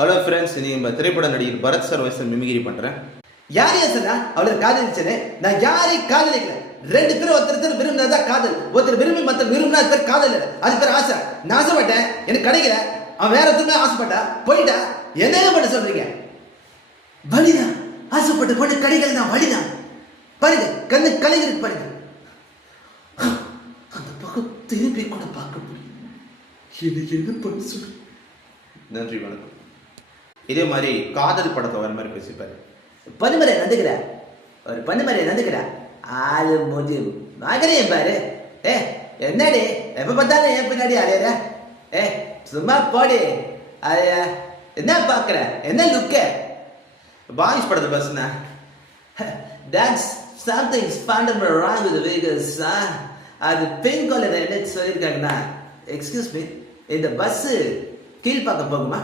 Hello friends, நீ நம்ம திரைப்பட நடிகர் பரத் சார் வயசு மிமிகிரி பண்ணுறேன். யாரையா சொன்னா அவளை காதலிச்சேன்னு? நான் யாரையும் காதலிக்கல. ரெண்டு பேரும் ஒருத்தர் விரும்பினதான் காதல். ஒருத்தர் விரும்பி மற்ற விரும்பினா அது பேர் காதல் இல்லை, அது பேர் ஆசை. நான் ஆசைப்பட்டேன், எனக்கு கிடைக்கல. அவன் வேற ஒருத்தருமே ஆசைப்பட்டா போயிட்டா. என்ன பண்ண சொல்றீங்க? வழிதான் ஆசைப்பட்ட பொண்ணு கிடைக்கல, நான் வழிதான். பாருங்க, கண்ணு கலைஞருக்கு பாருங்க. அந்த பக்கம் திரும்பி கூட பார்க்க முடியும். எனக்கு என்ன பண்ண சொல்லு. நன்றி, வணக்கம். இதே மாதிரி காதல் படத்தை வர மாதிரி பேசிப்பாரு. பனிமரை நந்துக்கிற ஒரு பனிமரை நந்துக்கிற ஆளு மூஞ்சி மகனையும் பாரு. என்னடி எப்ப பார்த்தாலும் ஏன் பின்னாடி அலையற? சும்மா போடி. என்ன பாக்குற? என்ன லுக்க? பாய்ஸ் படத்தை பேசுனா that's something fundamental wrong with the Vegas. அது பெண் கொலை என்ன சொல்லியிருக்காங்கன்னா, எக்ஸ்கியூஸ் மீ, இந்த பஸ் கீழ்பாக்கம் போகுமா?